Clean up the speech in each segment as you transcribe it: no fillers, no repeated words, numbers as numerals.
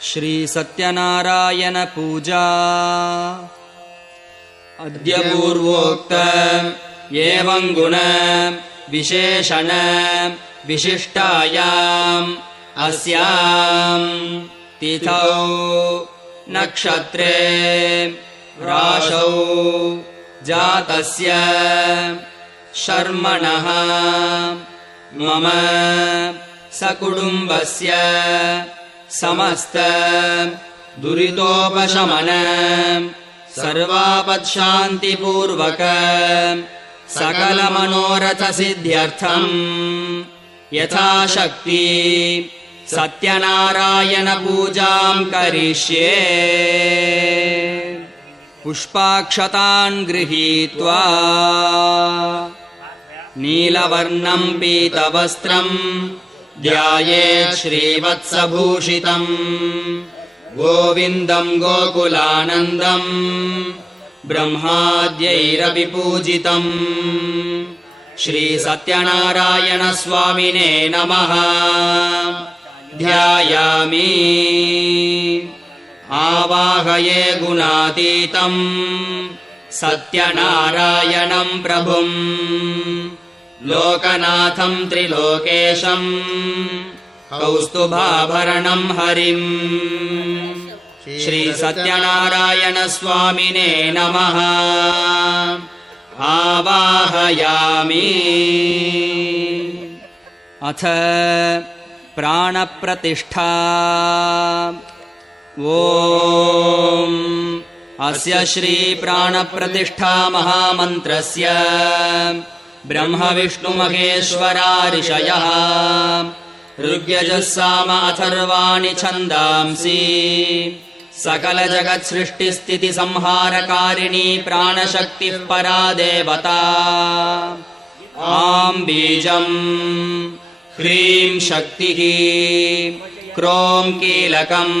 श्री सत्यनारायण पूजा। अद्य पूर्वोक्त एवं गुण विशेषण विशिष्टायाम् अस्याम् तिथौ नक्षत्रे राशौ जातस्य शर्मणः मम सकुटुम्बस्य समस्त दुरितोपशमन सर्वापत्शान्तिपूर्वक सकलमनोरथ सिद्ध्यर्थम् यथाशक्ति सत्यनारायण पूजां करिष्ये। पुष्पाक्षतान् गृहीत्वा नीलवर्णं पीतवस्त्रं ध्यायेत् श्रीवत्सभूषितम् गोविन्दं गोकुलानन्दं ब्रह्माद्यैरपि पूजितम्। श्री सत्यनारायण स्वामिने नमः। ध्यायामि आवाहये गुणातीतम् सत्यनारायणं प्रभुम् लोकनाथं त्रिलोकेशम् कौस्तुभाभरणं हरिम्। श्री सत्यनारायण स्वामिने नमः। आवाहयामि। अथ प्राणप्रतिष्ठा। ॐ अस्य श्री प्राणप्रतिष्ठा महामन्त्रस्य ब्रह्म विष्णु महेश्वरा ऋषयः ऋग्यजः साम अथर्वाणि छन्दांसि सकल जगत् सृष्टि स्थिति संहारकारिणी प्राणशक्तिः परा देवता। आं बीजम् ह्रीं शक्तिः क्रों कीलकम्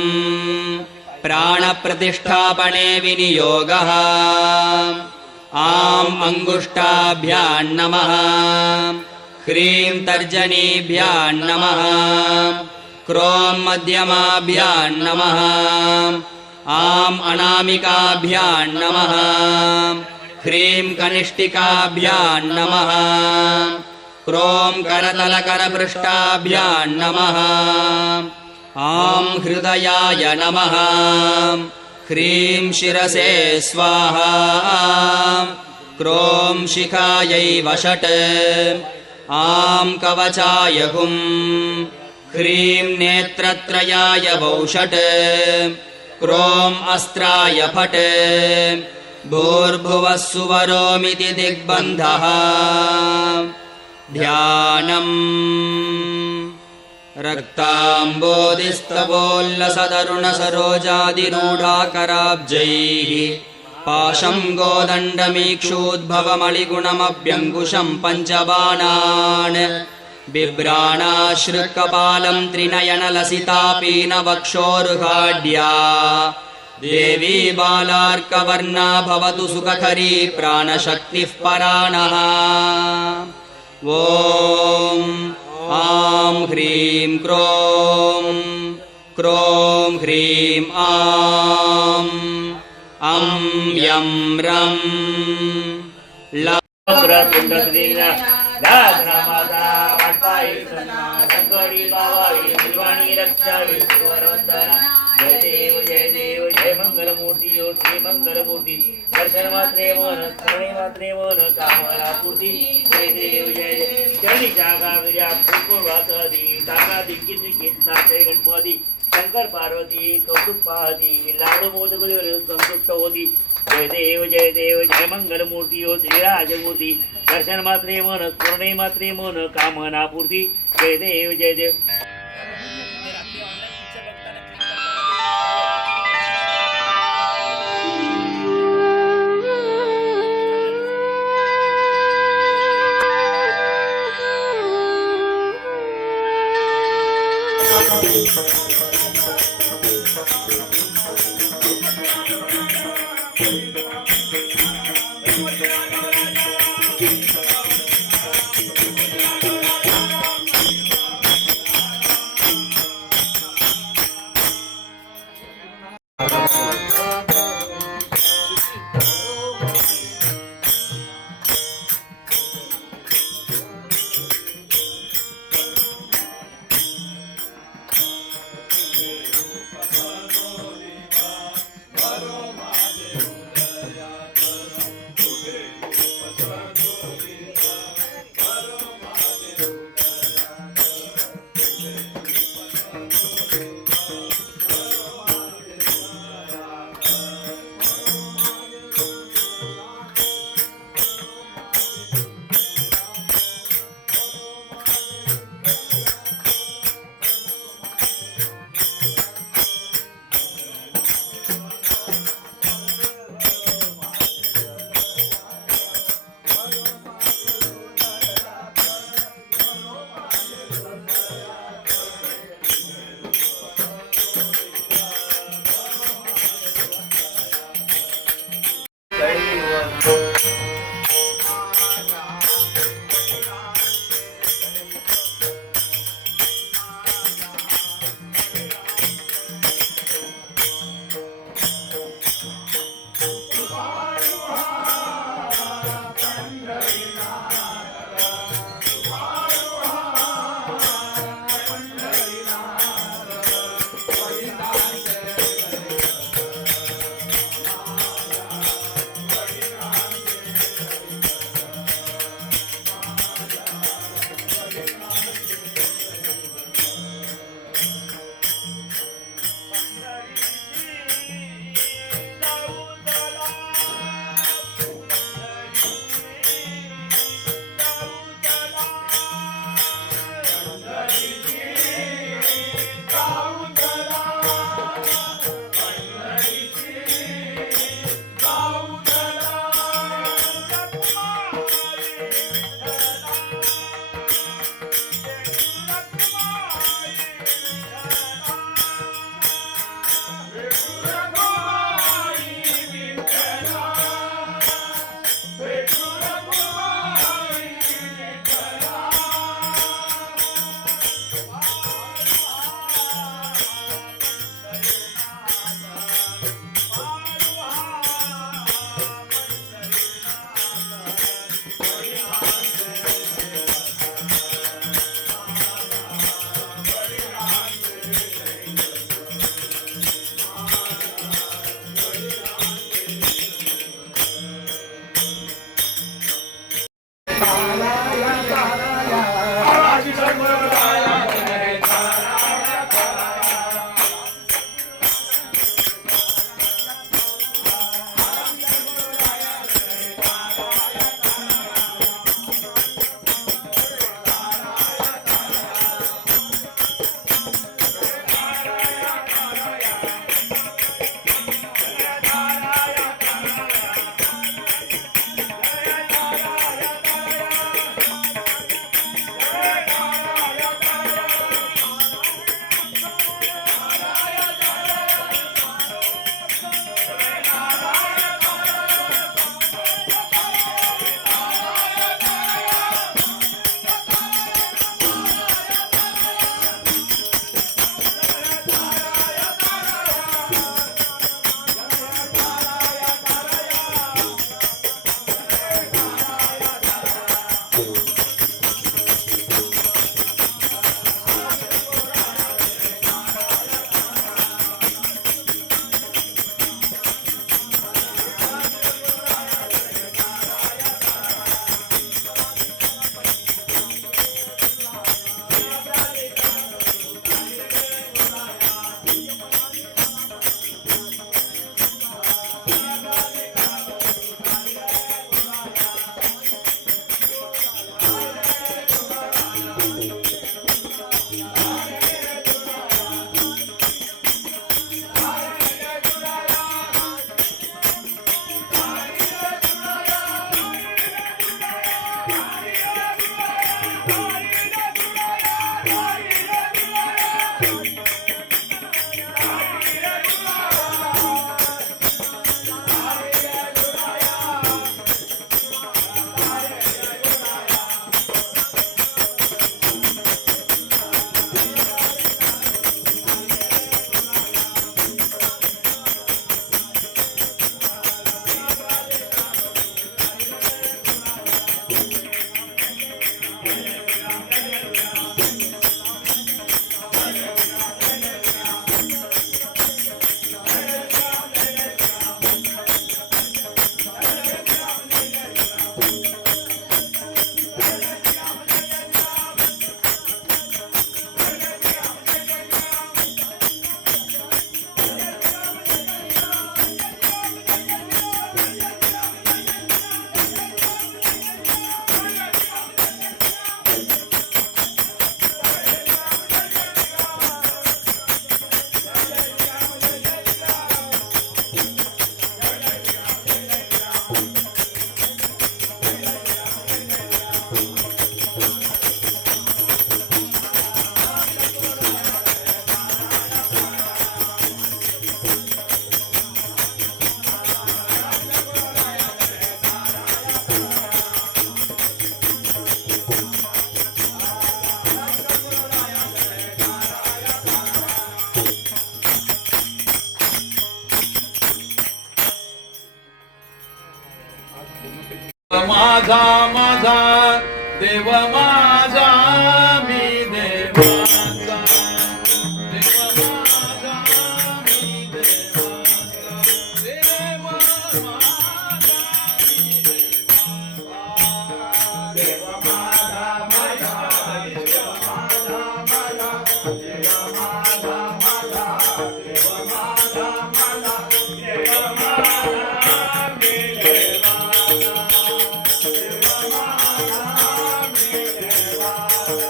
प्राणप्रतिष्ठापने विनियोगः। आं अंगुष्ठाभ्यां नमः ह्रीं तर्जनीभ्यां नमः क्रों मध्यमाभ्यां नमः आं अनामिकाभ्यां नमः ह्रीं कनिष्ठिकाभ्यां नमः क्रों करतलकरपृष्ठाभ्यां नमः आं हृदयाय नमः ह्रीं शिरसे स्वाहा क्रों शिखायै वषट् आं कवचाय हुं ह्रीं नेत्रत्रयाय वौषट् क्रों अस्त्राय फट् भूर्भुवः सुवरोमिति दिग्बन्धः। ध्यानम् रक्ताम्बोधिस्तवोल्लसदरुणसरोजादिरूढाकराब्जैः पाशं गोदण्डमीक्षूद्भवमणिगुणमभ्यङ्कुशं पञ्चबाणान् बिभ्राणाश्रुकपालं त्रिनयनलसितापीनवक्षोरुहाढ्या देवी बालार्कवर्णा भवतु सुखकरी प्राणशक्तिः परा नः। ॐ आं ह्रीं क्रों क्रों ह्रीं आं अं यं रं ल जय देव जय मंगलमूर्ति ओ श्री मंगलमूर्ति दर्शन मात्रे मन करुणे मात्रे मन कामना पूर्ति। जय देव जय जय जनी जागा विर्या पूर्वादी ताका दिक्कित दिक्कित नाचे गणपती शंकर पार्वती कौतुक पाहती लाडू मोदक संतुष्ट होती। जय देव जय मंगलमूर्ति ओ श्री राजमूर्ति दर्शन मात्रे मन करुणे मात्रे मन कामना पूर्ति। जय देव जय देव माझा माझा देव माझा मी देवाचा देव माझा मी देवाचा देव माझा मी देवाचा देव माझा माझा देव माझा माझा देव माझा माझा देव माझा माझा देव माझा मी देवाचा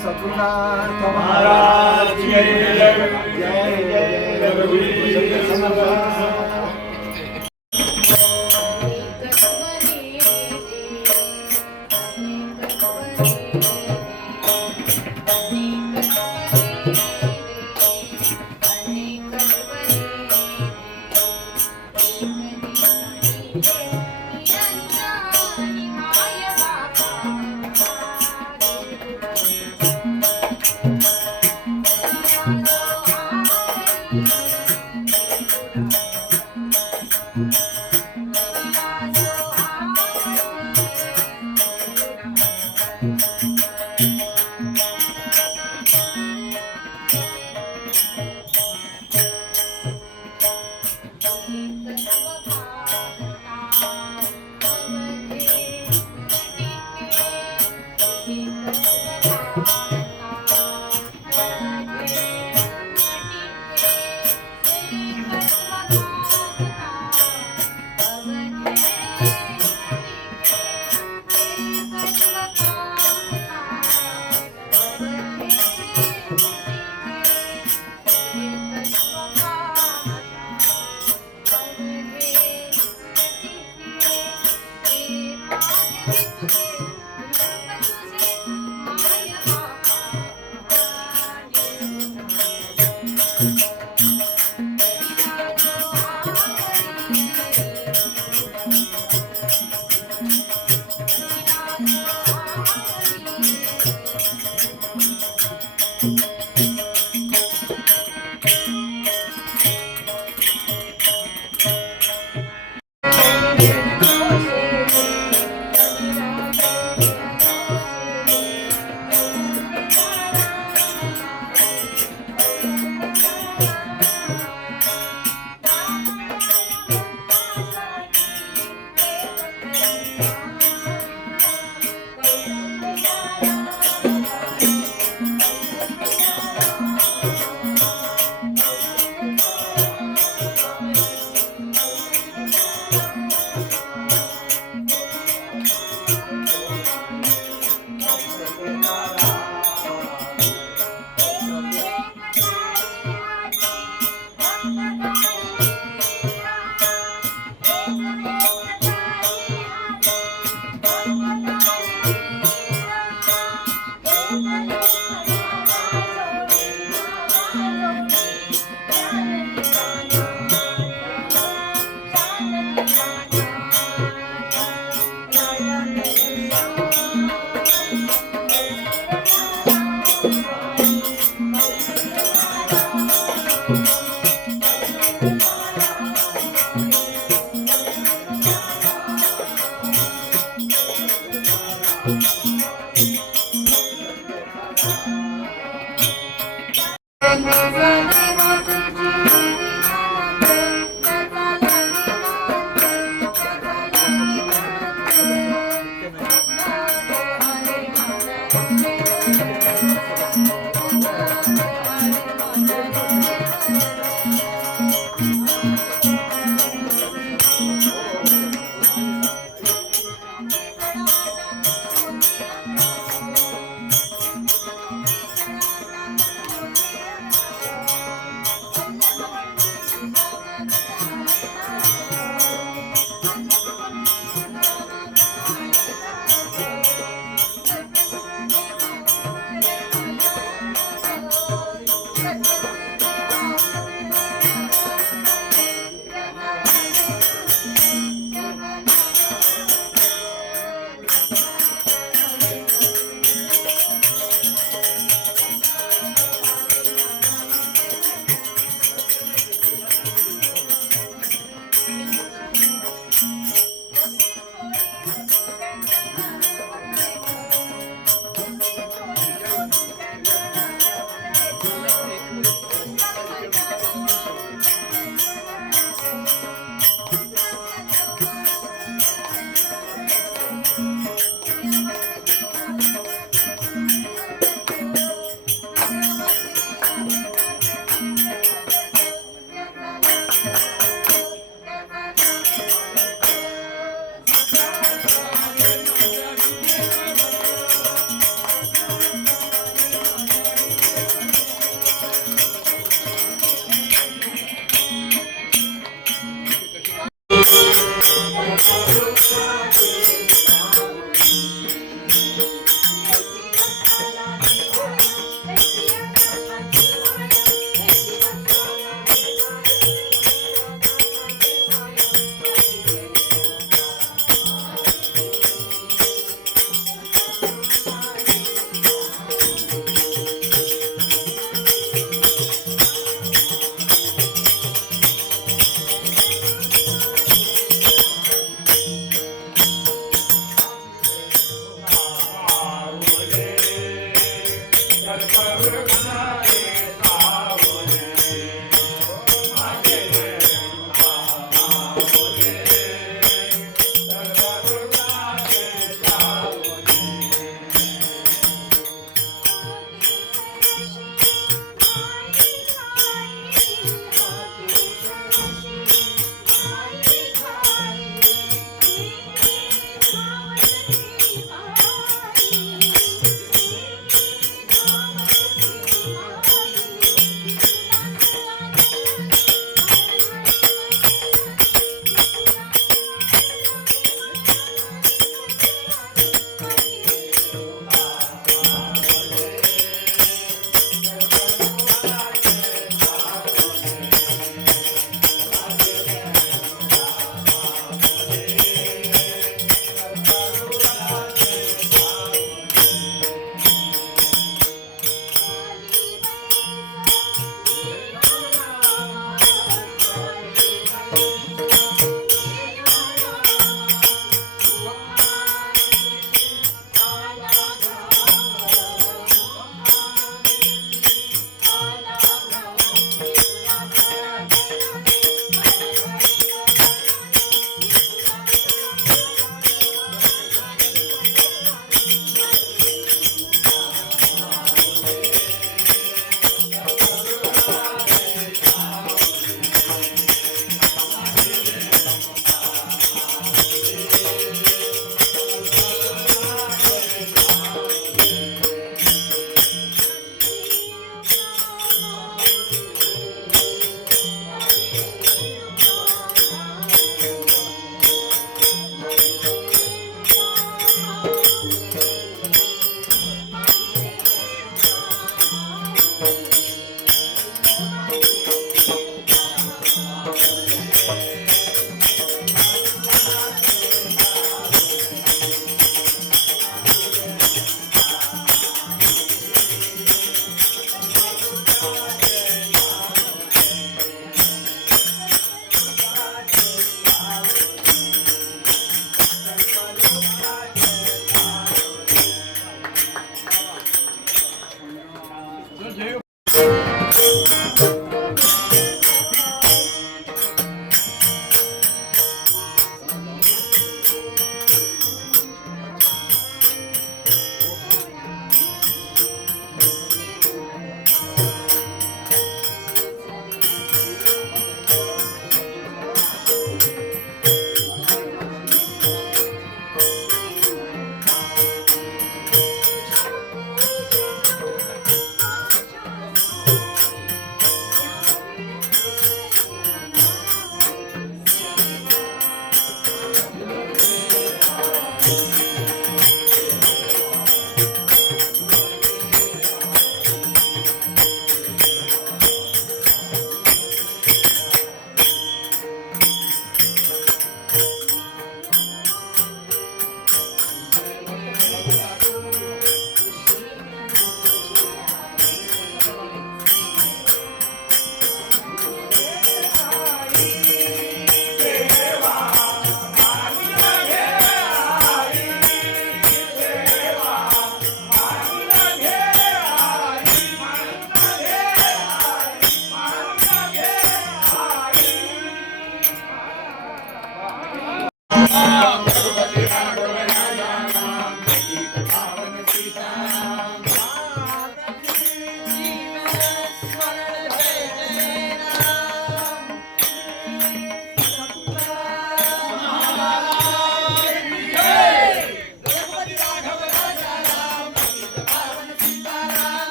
सद्गुरुनाथ महाराज की जय। जय जय रघुवीर समर्थ। Thank you.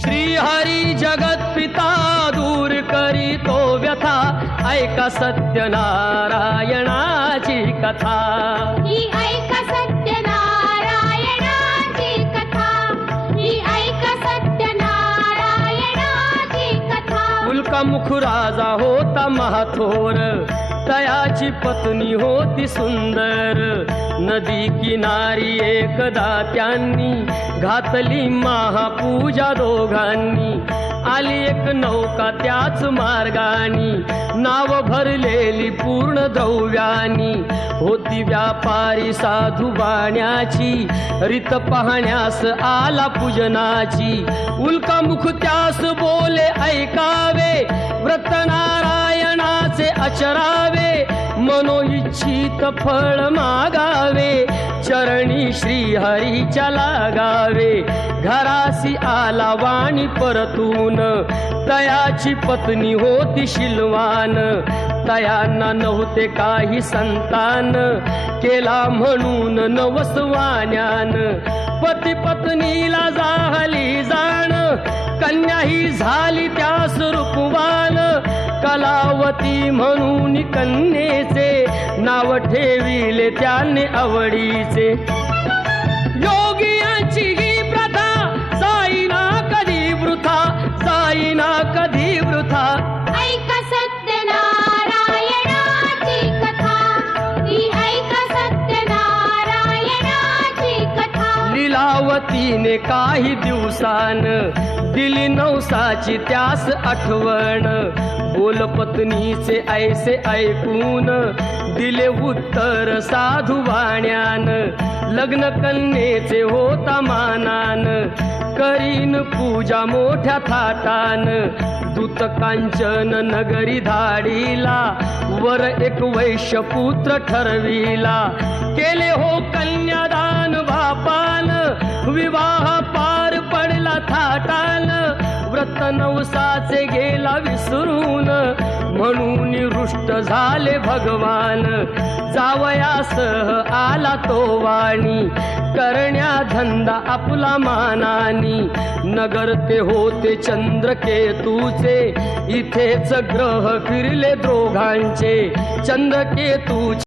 श्रीहरी जगत पिता दूर करीतो व्यथा ऐका सत्यनारायणाची कथा ही ऐका सत्यनारायणाची कथा ही ऐका सत्यनारायणाची कथा उल्कामुख राजा होता महाथोर तयाची पत्नी होती सुंदर नदी किनारी एकदा त्यांनी घातली महापूजा दोघांनी आली एक नौका त्याच मार्गानी नाव भरलेली पूर्ण द्रव्यानी होती व्यापारी साधू बाण्याची रीत पाहण्यास आला पूजनाची उल्कामुख त्यास बोले ऐकावे व्रत नारायणाचे आचरावे मनोइच्छित फळ मागावे चरणी श्रीहरीच्या लागावे घरासी आला वाणी परतून तयाची पत्नी होती शिलवान तयांना नव्हते काही संतान केला म्हणून नवसवान्यान पती पत्नीला झाली जाण कन्या ही झाली त्यास रूपवान कलावती म्हणून कन्येचे नाव ठेविले त्याने आवडीचे योगियांची ही प्रथा जाईना कधी वृथा जाईना कधी वृथा ऐका सत्यनारायणाची कथा ही ऐका सत्यनारायणाची कथा लीलावतीने काही दिवसान दिली नवसाची त्यास आठवण बोल पत्नीचे ऐसे ऐकून दिले उत्तर साधू वाण्यान लग्न कन्येचे होता मानान करीन पूजा मोठ्या थाटान दूत कांचन नगरी धाडीला वर एक वैश्यपुत्र ठरविला केले हो कन्यादान बापान विवाह पार पडला थाटान व्रत नवसाचे गेला विसरून म्हणून रुष्ट झाले भगवान जावयासह आला तो वाणी करण्या धंदा आपला मानानी नगर ते होते चंद्रकेतूचे इथेच ग्रह फिरले दोघांचे चंद्रकेतूचे